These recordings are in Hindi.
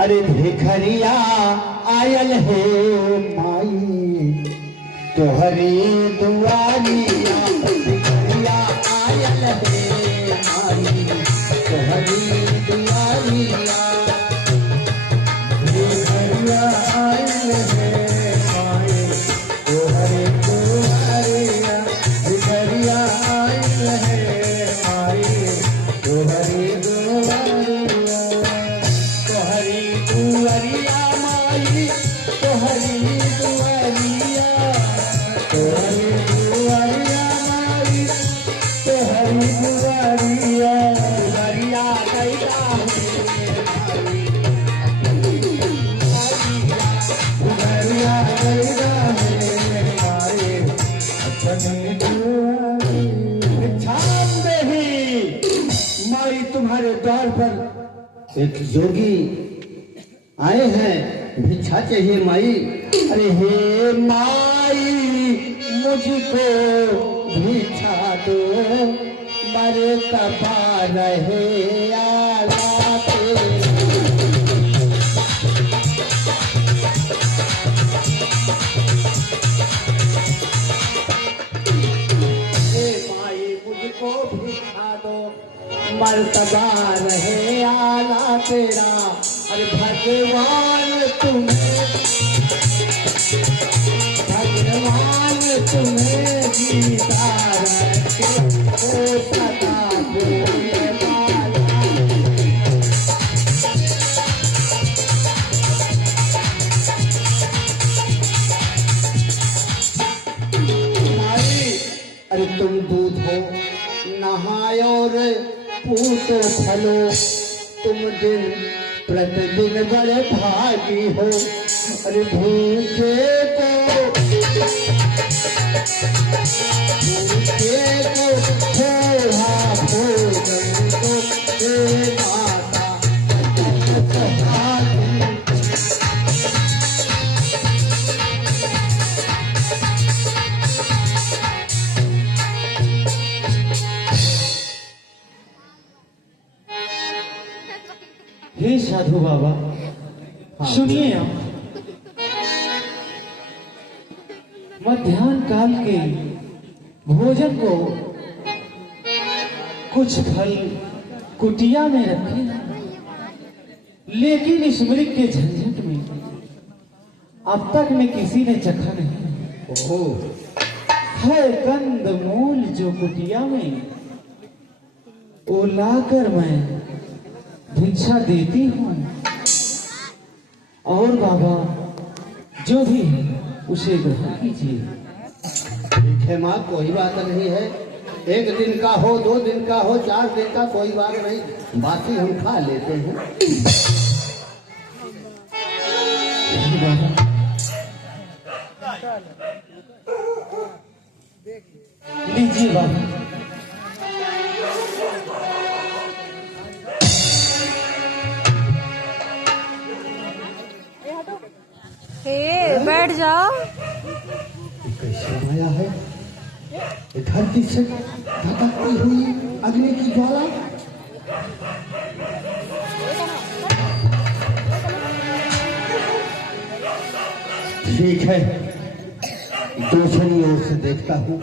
अरे भिखरिया आयल है माई तोहरी दुआरिया, भिखरिया आयल है माई तोहरी दुआरिया, भिखरिया आयल है माई तोहरी दुआरिया, भिखरिया आयल है माई तोहरी दुआरिया, तोहरी दुआरिया माई तोहरी दुआरिया, तोहरी दुआरिया माई तोहरी दुआरिया, दुआरिया कैला दुआरिया कैला है माई अपनी दुआरी। भिक्षाम देही माई तुम्हारे द्वार पर एक जोगी आए हैं, भिक्षा चाहिए माई। अरे हे माई मुझको भिक्षा दो, मरे तपा रहे आलाते। हे माई मुझको भिक्षा दो, मरतबा रहे आला तेरा। अरे भगवान तुम्हें जीता रखे ओ सदा बोले वाला। माई अरे तुम दूध हो नहायो रे पूतो फलो, तुम दिन प्रतिदिन बड़े भागी हो। अरे भूखे को खोहा भोजन को हे माता हे साधु बाबा सुनिए आप, मध्याह्न काल के भोजन को कुछ फल कुटिया में रखे, लेकिन इस मृग के झंझट में अब तक में किसी ने चखा नहीं। ओह है कंद मूल जो कुटिया में, वो लाकर मैं भिक्षा देती हूँ। और बाबा जो भी है उसे ग्रहण कीजिए। ठीक है माँ, कोई बात नहीं है। एक दिन का हो, 2 दिन का हो, 4 दिन का, कोई बात नहीं, बाकी हम खा लेते हैं। लीजिए बाबा। बैठ जाओ। कैसे आया है धरती से धधकती हुई अग्नि की ज्वाला। ठीक है, दूसरी ओर से देखता हूँ।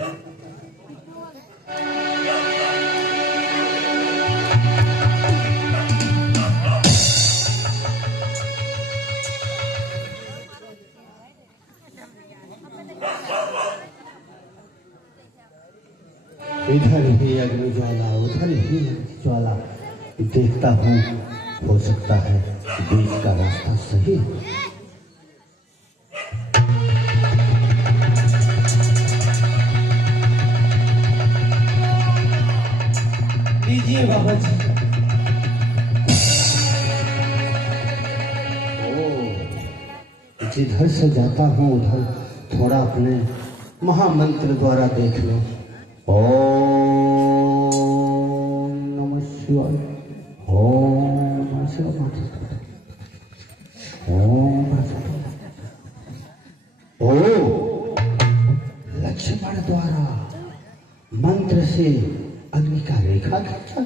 इधर ही अग्नि ज्वाला, उधर ही ज्वाला, देखता हूँ, हो सकता है बीच का रास्ता सही। लीजिए बाबा जी। जिधर से जाता हूँ उधर थोड़ा अपने महामंत्र द्वारा देख लो। ओम नमः शिवाय, ओम नमः शिवाय, ओम लक्ष्मण द्वारा मंत्र से अग्नि का रेखा खींचा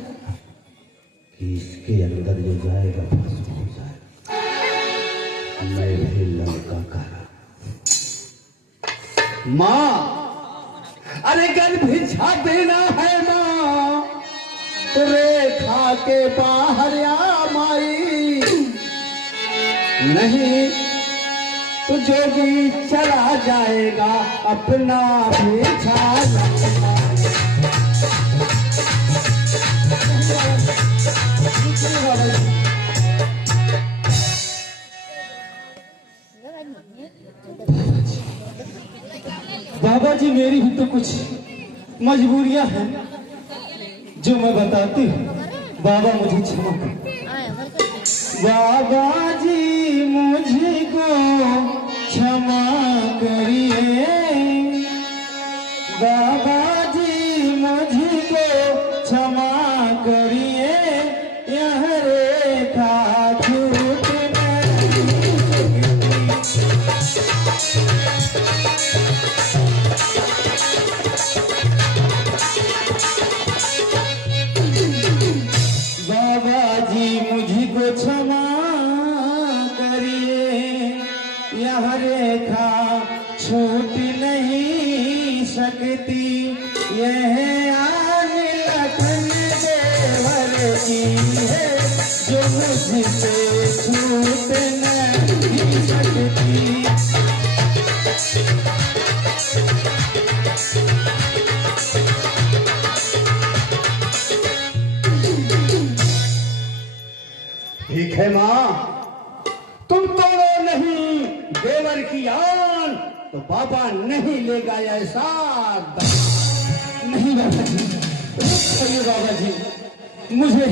कि इसके अंदर जो जाएगा भस्म हो जाएगा। मैं भी लड़का करा। माँ, अरे गर्भ भिक्षा देना है माँ, रेखा के बाहर आ माई, नहीं तो जोगी चला जाएगा अपना भिक्षा। बाबा जी, मेरी भी तो कुछ मजबूरियां हैं जो मैं बताती हूँ। बाबा मुझे क्षमा कर। बाबा जी मुझको क्षमा करिए, बाबा जी मुझको क्षमा करिए, यह रेखा छूट क्षमा करिए, यह रेखा छूट नहीं सकती, यह आन लखन देवर की है जो मुझसे छूट नहीं सकती। ठीक है माँ, तुम तोड़ो नहीं देवर की आन, तो बाबा नहीं लेगा ऐसा। नहीं बाबा जी, करिए बाबा जी, मुझे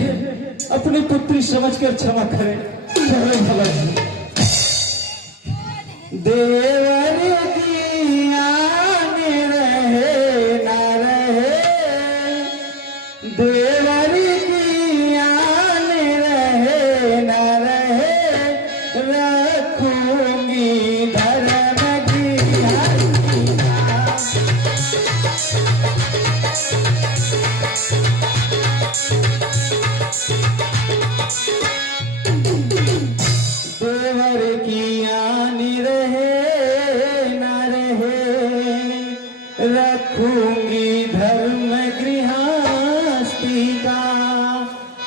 अपनी पुत्री समझकर क्षमा करें। बाबा जी, देवर की आन रहे ना रहे, देवर की आन रहे ना रहे, रखूंगी धर्म की हस्तियाँ। देवर की आन रहे ना रहे, रखूंगी धर्म गृहस्थी का।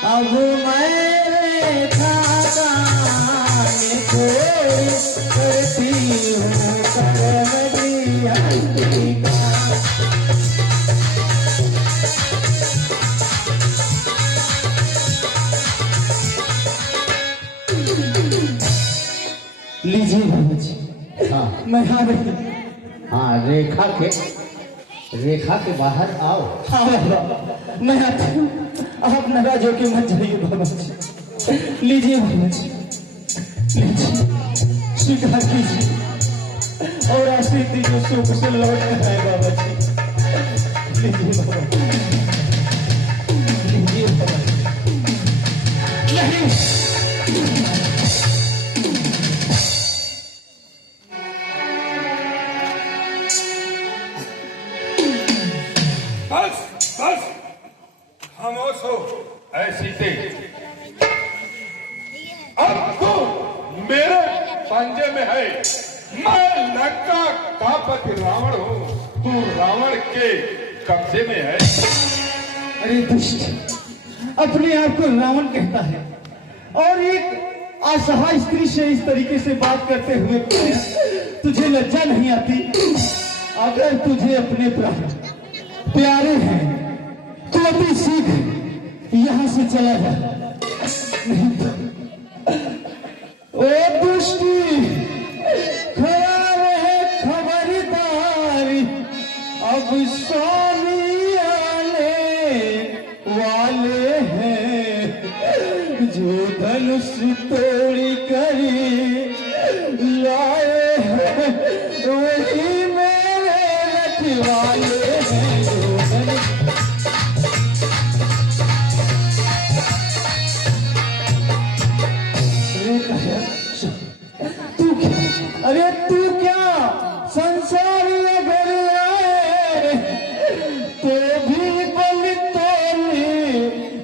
अब मैं रेखा करती हूँ कर्म गृहस्थी का। लीजिए बाबा जी, हाँ मैं आ रही। हाँ, रेखा के बाहर आओ। हाँ बाबा, मैं आती हूँ, आप नाराज होके मत जाइए बाबा जी। लीजिए बाबा जी, लीजिए, स्वीकार कीजिए और आशीष दीजिए, सुख से लौट कर आए बाबा जी। लीजिए बाबा, लीजिए बाबा जी। नहीं, बस बस खामोश हो। ऐसी से अब तू मेरे पंजे में है। मैं लंका का पति रावण हूँ, तू रावण के कब्जे में है। अरे दुष्ट, अपने आप को रावण कहता है और एक असहाय स्त्री से इस तरीके से बात करते हुए तुझे लज्जा नहीं आती? अगर तुझे अपने प्राण प्यारे हैं तो अभी सीख यहां से चला जा, नहीं तो ओ दुष्टी खड़ा रहे खबरदारी, अब स्वामी आने वाले हैं, जो धनुष तोड़ी करी लाए हैं वही मेरे रखवाले हैं, जो धनुष। अरे तू क्या संसार अगर आए तो भी बल तोड़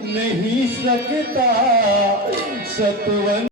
नहीं सकता सतवन।